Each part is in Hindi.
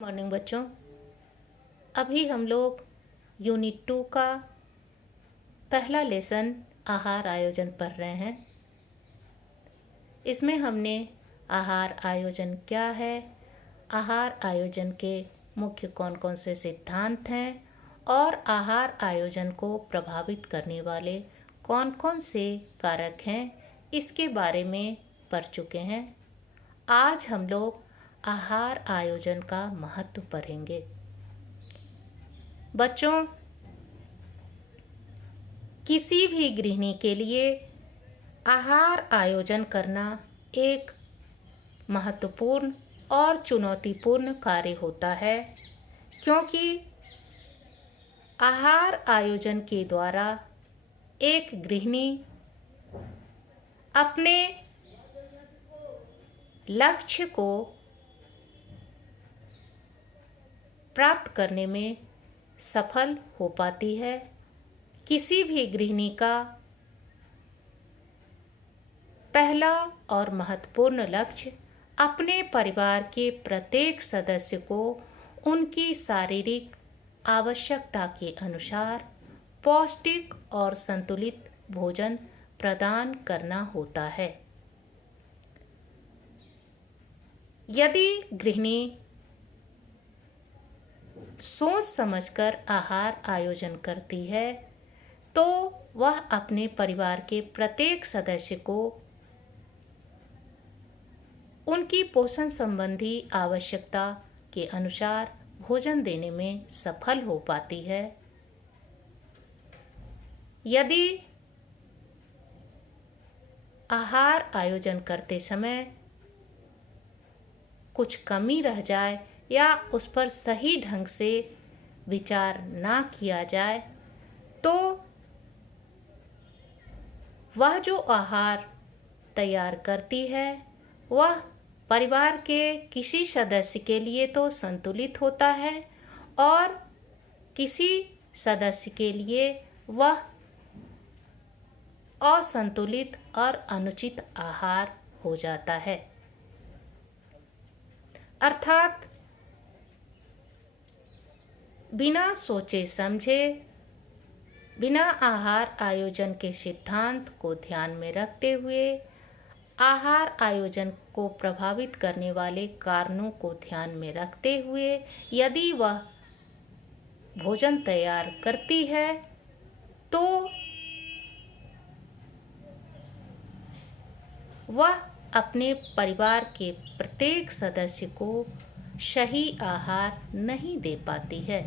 मॉर्निंग बच्चों। अभी हम लोग यूनिट 2 का पहला लेसन आहार आयोजन पढ़ रहे हैं। इसमें हमने आहार आयोजन क्या है, आहार आयोजन के मुख्य कौन कौन से सिद्धांत हैं और आहार आयोजन को प्रभावित करने वाले कौन कौन से कारक हैं, इसके बारे में पढ़ चुके हैं। आज हम लोग आहार आयोजन का महत्व पढ़ेंगे। बच्चों, किसी भी गृहिणी के लिए आहार आयोजन करना एक महत्वपूर्ण और चुनौतीपूर्ण कार्य होता है, क्योंकि आहार आयोजन के द्वारा एक गृहिणी अपने लक्ष्य को प्राप्त करने में सफल हो पाती है। किसी भी गृहिणी का पहला और महत्वपूर्ण लक्ष्य अपने परिवार के प्रत्येक सदस्य को उनकी शारीरिक आवश्यकता के अनुसार पौष्टिक और संतुलित भोजन प्रदान करना होता है। यदि गृहिणी सोच समझकर आहार आयोजन करती है तो वह अपने परिवार के प्रत्येक सदस्य को उनकी पोषण संबंधी आवश्यकता के अनुसार भोजन देने में सफल हो पाती है। यदि आहार आयोजन करते समय कुछ कमी रह जाए या उस पर सही ढंग से विचार ना किया जाए तो वह जो आहार तैयार करती है वह परिवार के किसी सदस्य के लिए तो संतुलित होता है और किसी सदस्य के लिए वह असंतुलित और अनुचित आहार हो जाता है। अर्थात बिना सोचे समझे, बिना आहार आयोजन के सिद्धांत को ध्यान में रखते हुए, आहार आयोजन को प्रभावित करने वाले कारणों को ध्यान में रखते हुए यदि वह भोजन तैयार करती है तो वह अपने परिवार के प्रत्येक सदस्य को सही आहार नहीं दे पाती है।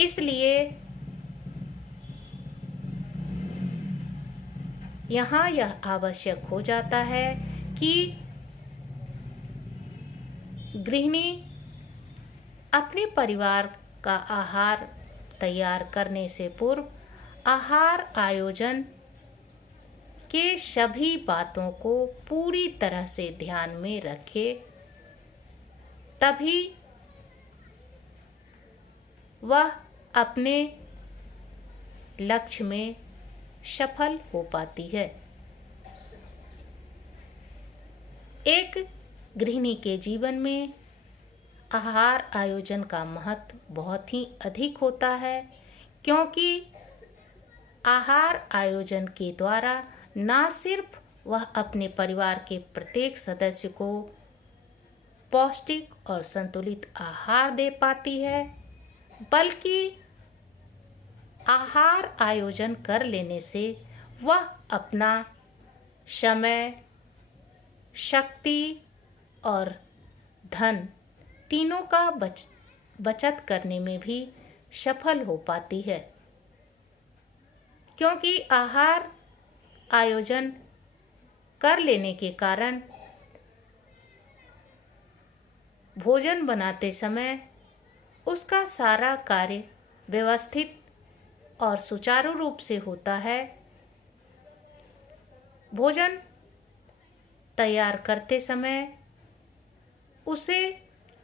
इसलिए यहाँ यह आवश्यक हो जाता है कि गृहिणी अपने परिवार का आहार तैयार करने से पूर्व आहार आयोजन के सभी बातों को पूरी तरह से ध्यान में रखे, तभी वह अपने लक्ष्य में सफल हो पाती है। एक गृहिणी के जीवन में आहार आयोजन का महत्व बहुत ही अधिक होता है, क्योंकि आहार आयोजन के द्वारा न सिर्फ वह अपने परिवार के प्रत्येक सदस्य को पौष्टिक और संतुलित आहार दे पाती है, बल्कि आहार आयोजन कर लेने से वह अपना समय, शक्ति और धन तीनों का बचत करने में भी सफल हो पाती है। क्योंकि आहार आयोजन कर लेने के कारण भोजन बनाते समय उसका सारा कार्य व्यवस्थित और सुचारू रूप से होता है। भोजन तैयार करते समय उसे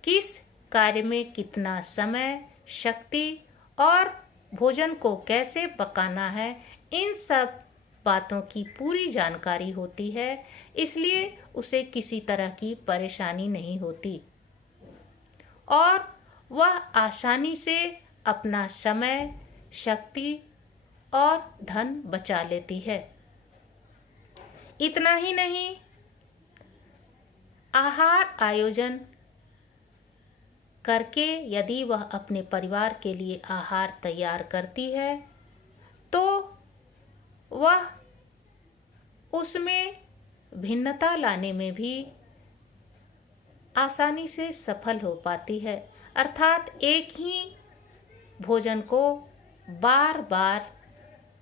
किस कार्य में कितना समय, शक्ति और भोजन को कैसे पकाना है, इन सब बातों की पूरी जानकारी होती है, इसलिए उसे किसी तरह की परेशानी नहीं होती। और वह आसानी से अपना समय, शक्ति और धन बचा लेती है। इतना ही नहीं, आहार आयोजन करके यदि वह अपने परिवार के लिए आहार तैयार करती है तो वह उसमें भिन्नता लाने में भी आसानी से सफल हो पाती है। अर्थात एक ही भोजन को बार बार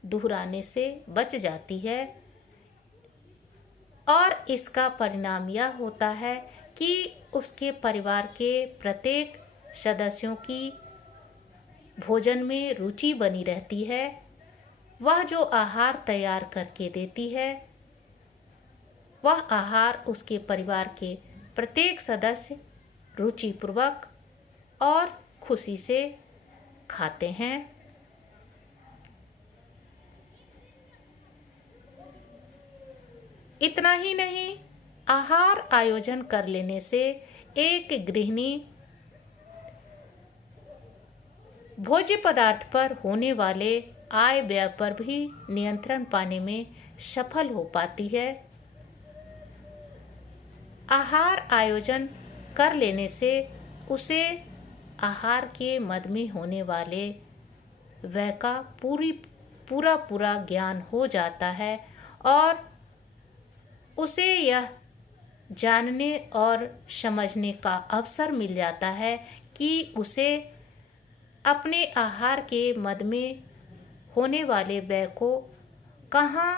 दोहराने से बच जाती है और इसका परिणाम यह होता है कि उसके परिवार के प्रत्येक सदस्यों की भोजन में रुचि बनी रहती है। वह जो आहार तैयार करके देती है वह आहार उसके परिवार के प्रत्येक सदस्य रुचिपूर्वक और खुशी से खाते हैं। इतना ही नहीं, आहार आयोजन कर लेने से एक गृहिणी भोज्य पदार्थ पर होने वाले आय व्यय पर भी नियंत्रण पाने में सफल हो पाती है। आहार आयोजन कर लेने से उसे आहार के मद में होने वाले व्यय का पूरा ज्ञान हो जाता है और उसे यह जानने और समझने का अवसर मिल जाता है कि उसे अपने आहार के मद में होने वाले व्यय को कहाँ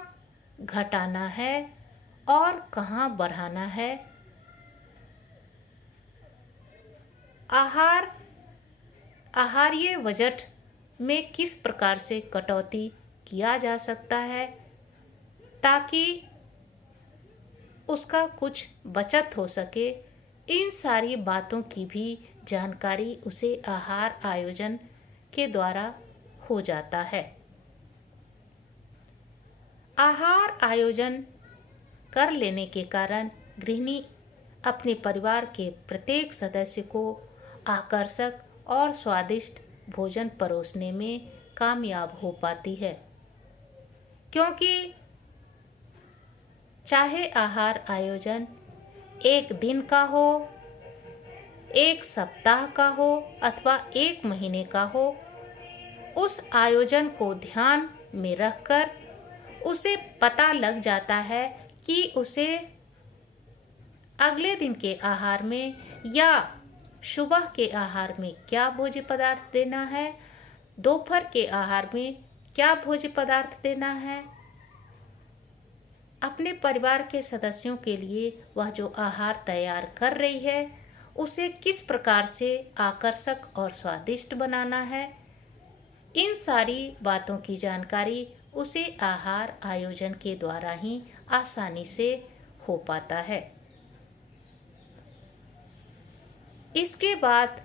घटाना है और कहाँ बढ़ाना है। आहारीय बजट में किस प्रकार से कटौती किया जा सकता है ताकि उसका कुछ बचत हो सके। इन सारी बातों की भी जानकारी उसे आहार आयोजन के द्वारा हो जाता है। आहार आयोजन कर लेने के कारण गृहिणी अपने परिवार के प्रत्येक सदस्य को आकर्षक और स्वादिष्ट भोजन परोसने में कामयाब हो पाती है, क्योंकि चाहे आहार आयोजन एक दिन का हो, एक सप्ताह का हो अथवा एक महीने का हो, उस आयोजन को ध्यान में रखकर उसे पता लग जाता है कि उसे अगले दिन के आहार में या सुबह के आहार में क्या भोज्य पदार्थ देना है, दोपहर के आहार में क्या भोज्य पदार्थ देना है। अपने परिवार के सदस्यों के लिए वह जो आहार तैयार कर रही है उसे किस प्रकार से आकर्षक और स्वादिष्ट बनाना है, इन सारी बातों की जानकारी उसे आहार आयोजन के द्वारा ही आसानी से हो पाता है। इसके बाद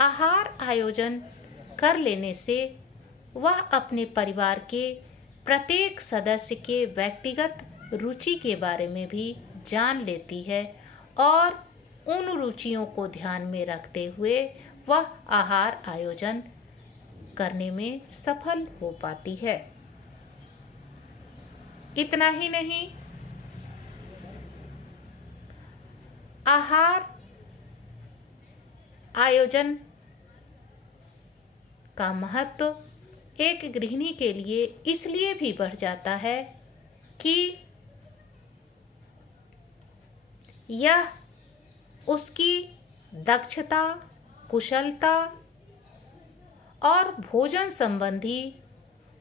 आहार आयोजन कर लेने से वह अपने परिवार के प्रत्येक सदस्य के व्यक्तिगत रुचि के बारे में भी जान लेती है और उन रुचियों को ध्यान में रखते हुए वह आहार आयोजन करने में सफल हो पाती है। इतना ही नहीं, आहार आयोजन का महत्व एक गृहिणी के लिए इसलिए भी बढ़ जाता है कि यह उसकी दक्षता, कुशलता और भोजन संबंधी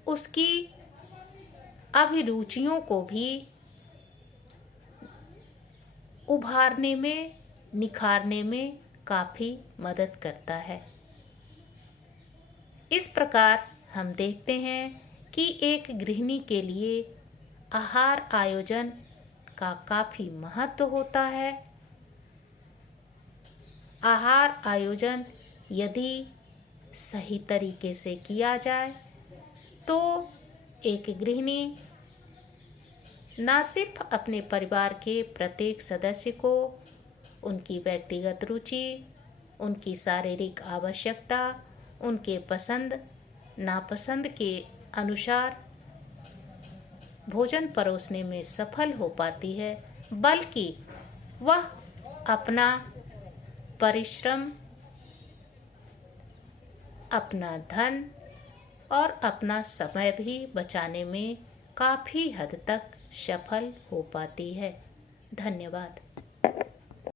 उसकी अभिरुचियों को भी उभारने में, निखारने में काफ़ी मदद करता है। इस प्रकार हम देखते हैं कि एक गृहिणी के लिए आहार आयोजन का काफ़ी महत्व होता है। आहार आयोजन यदि सही तरीके से किया जाए तो एक गृहिणी न सिर्फ अपने परिवार के प्रत्येक सदस्य को उनकी व्यक्तिगत रुचि, उनकी शारीरिक आवश्यकता, उनके पसंद नापसंद के अनुसार भोजन परोसने में सफल हो पाती है, बल्कि वह अपना परिश्रम, अपना धन और अपना समय भी बचाने में काफ़ी हद तक सफल हो पाती है। धन्यवाद।